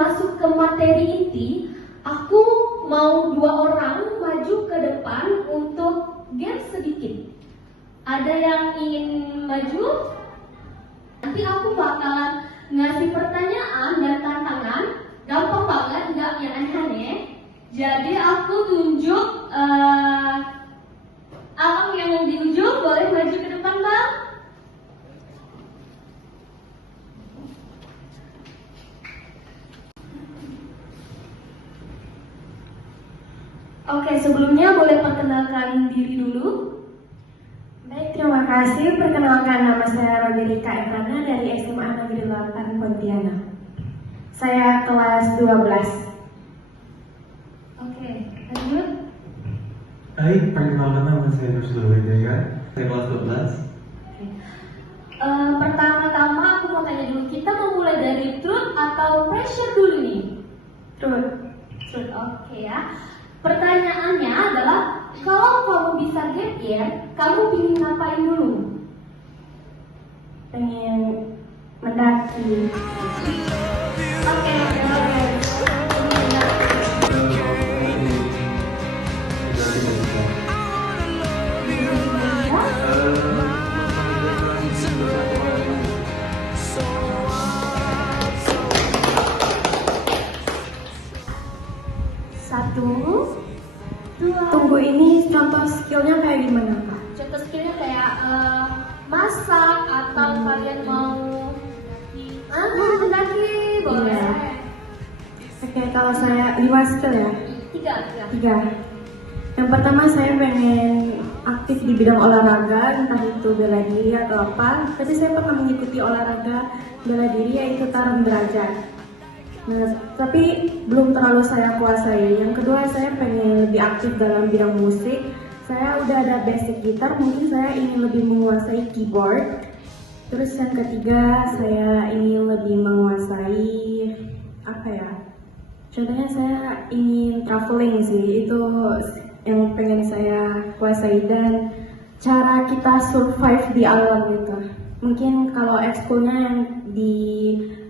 masuk ke materi inti, aku mau 2 orang maju ke depan untuk game sedikit. Ada yang ingin maju? Nanti aku bakalan ngasih pertanyaan dan tantangan, gampang banget, nggak yang aneh-aneh. Jadi aku tunjuk Alam yang di ujung, boleh maju ke depan, Bang? Oke, sebelumnya boleh perkenalkan diri dulu. Baik, terima kasih. Perkenalkan, nama saya Rodelika Evrana dari SMA Negeri 8 Pontianak. Saya kelas 12. Oke, lanjut. Hai, perkenalkan nama saya Rusdul Wijaya, saya kelas 12. Pertama-tama aku mau tanya dulu, kita mau mulai dari truth atau pressure dulu nih? Truth. Truth, oke ya. Pertanyaannya adalah, kalau kamu bisa gap year, kamu ingin ngapain dulu? Pengen mendaki. Oke. Satu, dua. Tunggu, ini contoh skillnya kayak gimana, Kak? Contoh skillnya kayak masak atau kalian mau mendaki, boleh. Iya. Oke, kalau saya 5 skill ya. Tiga. 3. Yang pertama, saya pengen aktif di bidang olahraga, entah itu bela diri atau apa. Tapi saya pernah mengikuti olahraga bela diri, yaitu tarung derajat. Nah, tapi belum terlalu saya kuasai. Yang kedua, saya pengen lebih aktif dalam bidang musik. Saya udah ada basic gitar, mungkin saya ingin lebih menguasai keyboard. Terus yang ketiga, saya ingin lebih menguasai apa ya? Contohnya saya ingin traveling sih, itu yang pengen saya kuasai, dan cara kita survive di alam gitu. Mungkin kalau ekskulnya yang di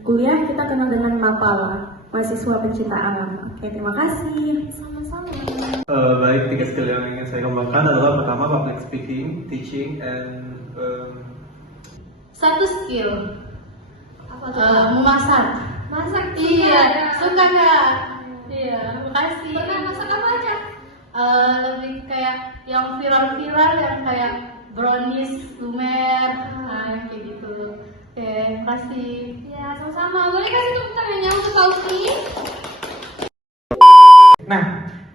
kuliah kita kenal dengan MAPAL, mahasiswa pencinta alam. Oke, terima kasih. Sama-sama. Baik, 3 skill yang ingin saya kembangkan adalah pertama public speaking, teaching, and Satu skill. Apa tuh? Memasak. Masak. Iya, suka nggak? Iya. Terima kasih. Pernah masak apa aja? Lebih kayak yang viral-viral, yang kayak brownies, lumer, nah kayak gitu. Oke, terima kasih. Ya, sama-sama. Boleh kasih tepuk tangannya untuk Kausi? Nah,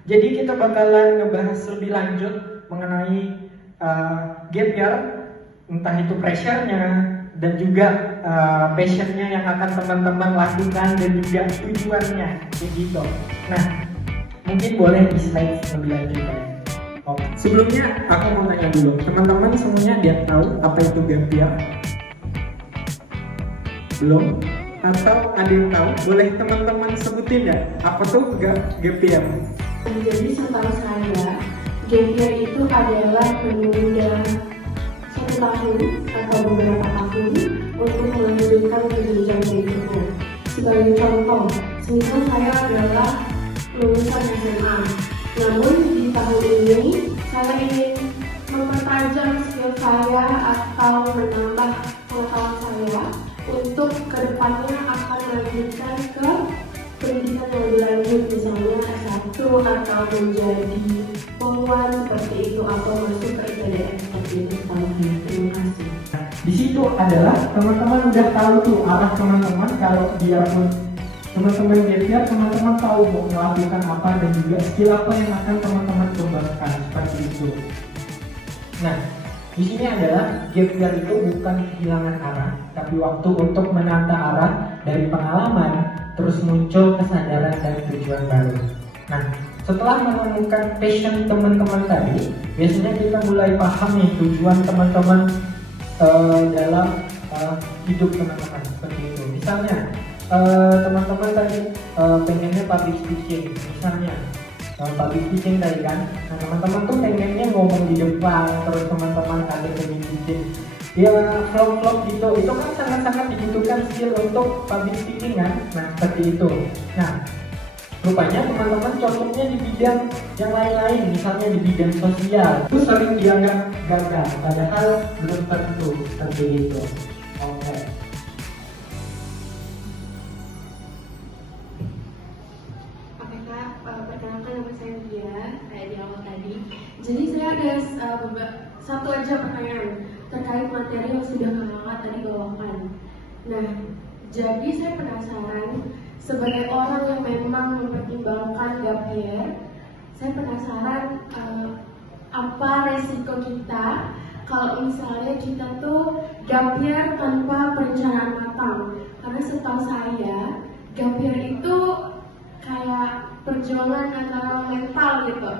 jadi kita bakalan ngebahas lebih lanjut mengenai gap year, entah itu pressure-nya dan juga passion-nya yang akan teman-teman lakukan dan juga tujuannya, kayak gitu. Nah, mungkin boleh di slide lebih lanjut ya. Oh, sebelumnya aku mau tanya dulu, teman-teman semuanya dia tahu apa itu gap year? Belum? Atau ada yang tahu? Boleh teman-teman sebutin ya, apa tuh gap year? Jadi setahu saya, gap year itu adalah menunda 1 tahun atau beberapa tahun untuk melanjutkan pendidikan berikutnya. Sebagai contoh, semisal saya adalah lulusan SMA. Namun di tahun ini saya ingin mempertajam skill saya atau menambah pengetahuan saya untuk kedepannya akan melanjutkan ke pendidikan yang lebih lanjut, misalnya S1 atau menjadi poluan seperti itu, atau masuk ke IPDN seperti itu. Terima kasih. Di situ adalah teman-teman udah tahu tuh arah teman-teman, kalau dia pun teman-teman gap year, teman-teman tahu mau melakukan apa dan juga skill apa yang akan teman-teman kembangkan seperti itu. Nah, di sini adalah gap year itu bukan kehilangan arah, tapi waktu untuk menata arah dari pengalaman, terus muncul kesadaran dan tujuan baru. Nah, setelah menemukan passion teman-teman tadi, biasanya kita mulai paham nih tujuan teman-teman dalam hidup teman-teman seperti itu. Misalnya teman-teman tadi pengennya public speaking, misalnya public speaking tadi kan. Nah, teman-teman tuh pengennya ngomong di depan, terus teman-teman ada pengen bikin ya vlog-vlog gitu, itu kan sangat-sangat dibutuhkan skill untuk public speaking kan. Nah seperti itu. Nah rupanya teman-teman cocoknya di bidang yang lain-lain, misalnya di bidang sosial, itu sering dianggap gagal, padahal belum tentu seperti itu. Oke. Oke Kak, perkenalkan nama saya Dia, kayak di awal tadi. Jadi saya ada satu aja pertanyaan terkait materi yang sudah Kakak tadi bawakan. Nah, jadi saya penasaran, sebagai orang yang memang mempertimbangkan gap year, saya penasaran apa resiko kita kalau misalnya kita tuh gap year tanpa perencanaan matang. Karena setahu saya, gap year itu kayak perjuangan antara mental gitu.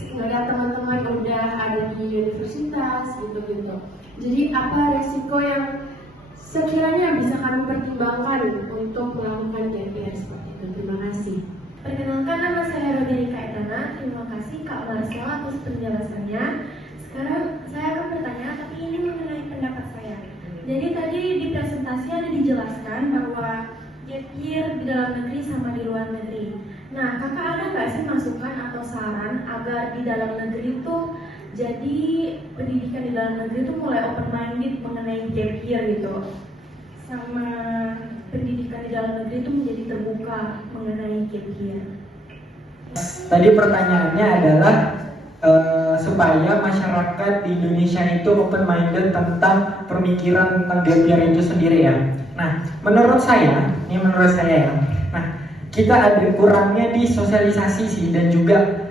Nggak ada teman-teman udah ada di universitas gitu-gitu. Jadi apa resiko yang sekiranya bisa kami pertimbangkan untuk melakukan gap year seperti itu? Terima kasih. Perkenalkan, nama saya Roderika Etana. Terima kasih Kak Marcel atas penjelasannya. Sekarang saya akan bertanya, tapi ini mengenai pendapat saya. Jadi tadi di presentasi ada dijelaskan bahwa gap year di dalam negeri sama di luar negeri. Nah, kakak ada nggak sih masukan atau saran agar di dalam negeri itu jadi pendidikan di dalam negeri itu mulai open minded mengenai gap year gitu, sama pendidikan di dalam negeri itu menjadi terbuka mengenai gap year? Tadi pertanyaannya adalah supaya masyarakat di Indonesia itu open minded tentang pemikiran tentang gap year itu sendiri ya. Nah, menurut saya ya. Nah, kita ada kurangnya di sosialisasi sih, dan juga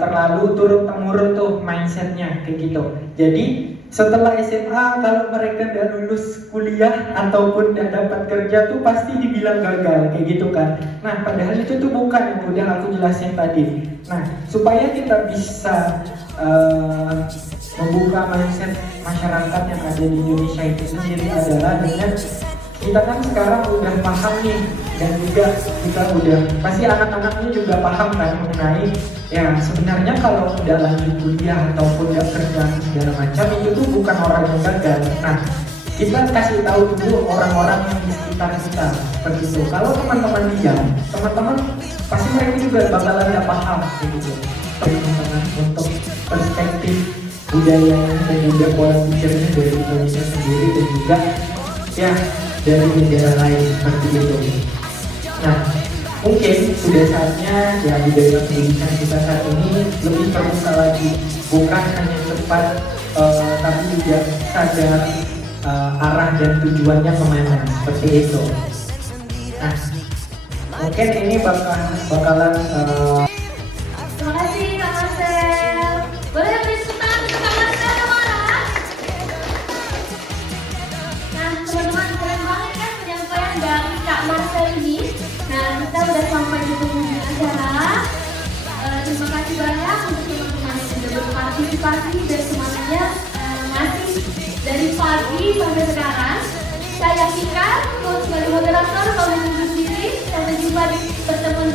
terlalu turun temurun tuh mindsetnya kayak gitu. Jadi setelah SMA kalau mereka udah lulus kuliah ataupun udah dapat kerja tuh pasti dibilang gagal kayak gitu kan. Nah padahal itu tuh bukan yang udah aku jelasin tadi. Nah supaya kita bisa membuka mindset masyarakat yang ada di Indonesia itu sendiri adalah dengan kita kan sekarang udah paham nih, dan juga kita udah pasti anak-anaknya juga paham kan mengenai ya sebenarnya kalau udah lanjut kuliah ataupun udah kerja segala macam itu tuh bukan orang yang gagal. Nah kita kasih tahu dulu orang-orang yang di sekitar kita seperti itu. Kalau teman-teman diam, teman-teman pasti mereka juga bakalan nggak paham gitu. Teman-teman untuk perspektif budaya dan juga pola pikirnya dari Indonesia sendiri, dan juga ya dari negara lain seperti itu. Nah, mungkin sudah saatnya ya budaya pendidikan kita saat ini lebih terbuka lagi, bukan hanya cepat tapi juga sadar arah dan tujuannya kemana seperti itu. Nah, mungkin ini bakalan Terima kasih Kak Marcel. Boleh beri tepuk tangan untuk Kak Marcel teman-teman. Nah teman-teman, keren banget kan penyampaian dari Kak Marcel ini. Nah kita udah sampai di penghujung acara. Terima kasih banyak untuk teman-teman yang sudah berpartisipasi dan semuanya ngasih dari pagi sampai sekarang. Saya yakinkan untuk sebagai moderator kalau undur diri. Sampai jumpa di pertemuan